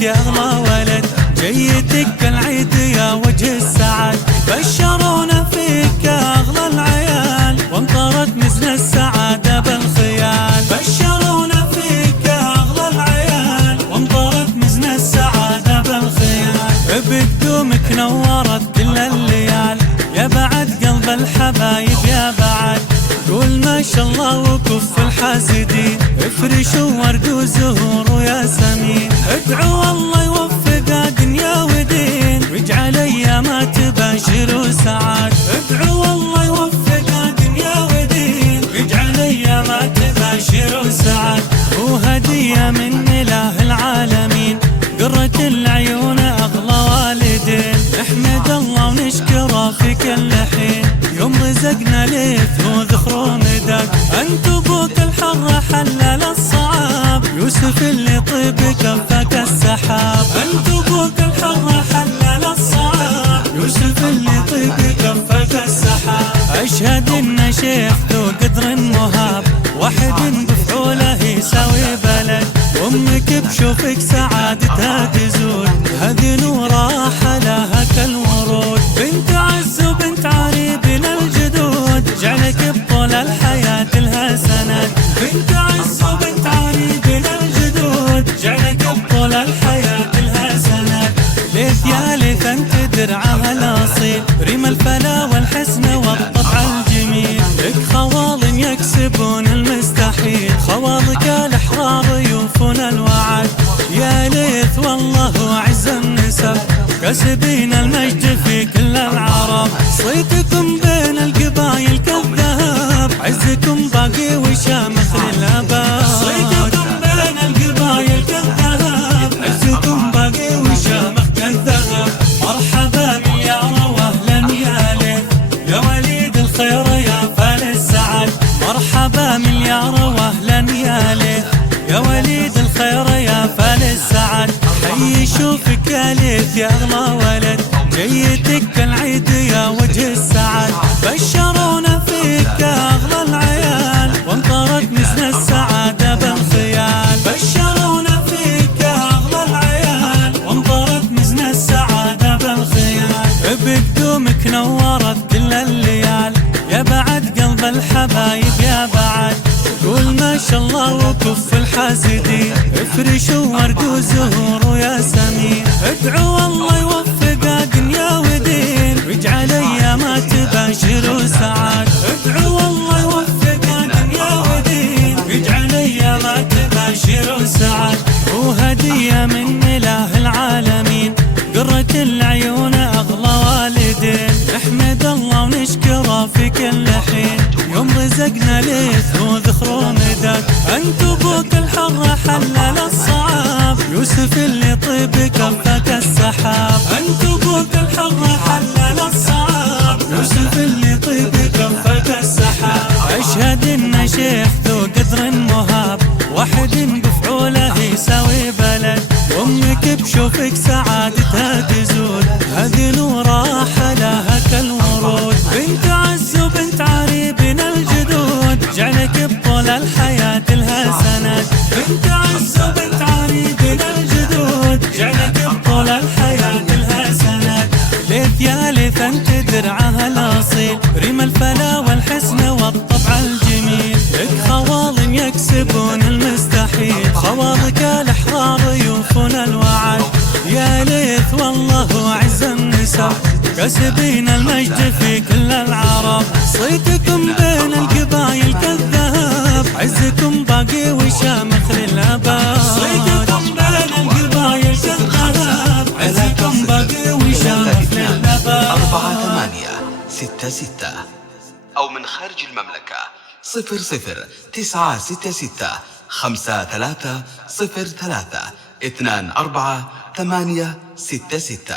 ليث يا أغلى ولد، جيتك كالعيد يا وجه السعد، بشرونا فيك يا أغلى العيال، وانطرت مزن السعادة بالخيال. بشرونا فيك يا أغلى العيال، وانطرت مزن السعادة بالخيال. بقدومك نورت كل الليال، يا بعد قلب الحبايب يا بعد، قول ما شاء الله وكف الحاسدين، افرشوا ورد وزهور ويا سمين. ادعوا الله يوفق دنيا ودين، ويجعل ايامها تباشر سعاد. ادعوا الله يوفق دنيا ودين، ويجعل ايامها تباشر سعاد. وهدية من اله العالمين، قرة العيون اغلى والدين، نحمد الله ونشكره في كل حين، يوم رزقنا ليث وذخر ندق. انت ابوك الحر حلل الصعاب، يوسف اللي طيب كفك السحاب. انت ابوك الحر حلل الصعاب، يوسف اللي طيب كفك السحاب. اشهد ان شيخ ذو قدر مهاب، واحد بفعوله يساوي بلد، امك بشوفك سعادتها تزول، هذه نورها حلاها كالورود. بنت عز وبنت عريبنا الجدود، جعلك بطول الحياة لها سند. بنت عز وبنت عريبنا الجدود، جعلك بطول الحياة لها سند. ليث يا ليث انت درعها الاصيل، ريم الفلا والحسن والطبع الجميل، لك خوالم يكسبون المستحيل، خوالك الاحرار يوفون الوعد. يا ليث والله اعز النسب، كاسبين المجد في كل العرب، صيتكم بين القبايل كالذهب، عزكم باقي وشامخ للابد. صيتكم بين القبايل كالذهب، عزكم باقي وشامخ كالذهب. مرحبا مليار واهلا يا ليث، يا وليد الخير يا فال السعد. مرحبا مليار واهلا يا ليث، يا وليد الخير يا فال السعد. حي شوفك يا ليث يا أغلى ولد، جيتك كالعيد يا وجه السعد، بشرونا فيك يا أغلى العيال، وانطرت مزن السعادة بالخيال. بشرونا فيك يا أغلى العيال، وانطرت مزن السعادة بالخيال. بقدومك نورت كل الليال، يا بعد قلب الحبايب يا بعد، قول ما شاء الله وكف الحاسدين، افرشوا ورد وزهور ويا سمين. ادعوا الله يوفق دنيا ودين، ويجعل ايامها تباشر سعاد. ادعوا الله يوفق دنيا ودين، ويجعل ايامها تباشر سعاد. وهدية من اله العالمين، قرة العيون اغلى والدين، نحمد الله ونشكره في كل حين، يوم رزقنا ليث وذخر ندق. انت ابوك الحر حلل الصعاب، يوسف اللي طيب كفك السحاب. انت ابوك الحر حلل الصعاب، يوسف اللي طيب كفك السحاب. اشهد ان شيخ ذو قدر مهاب، واحد بفعوله يساوي بلد، امك بشوفك سعادتها تزول، هذه نورها حلاها كالورود. بنت عز وبنت عريبنا الجدود، جعلك بطول الحياة لها سند. بنت عز وبنت عريبنا الجدود، جعلك بطول الحياة لها سند. ليث يا ليث انت درعها الاصيل، ريم الفلا والحسن والطبع الجميل، لك خوالم يكسبون المستحيل، خوالك الاحرار يوفون الوعد. يا ليث والله اعز النسب، كاسبين المجد في كل العرب، صيتكم بين القبايل كالذهب، عزكم باقي وشامخ للابد. صيتكم بين القبايل كالذهب، عزكم باقي وشامخ للابد. 4866 أو من خارج المملكة 00966 5303 24 866.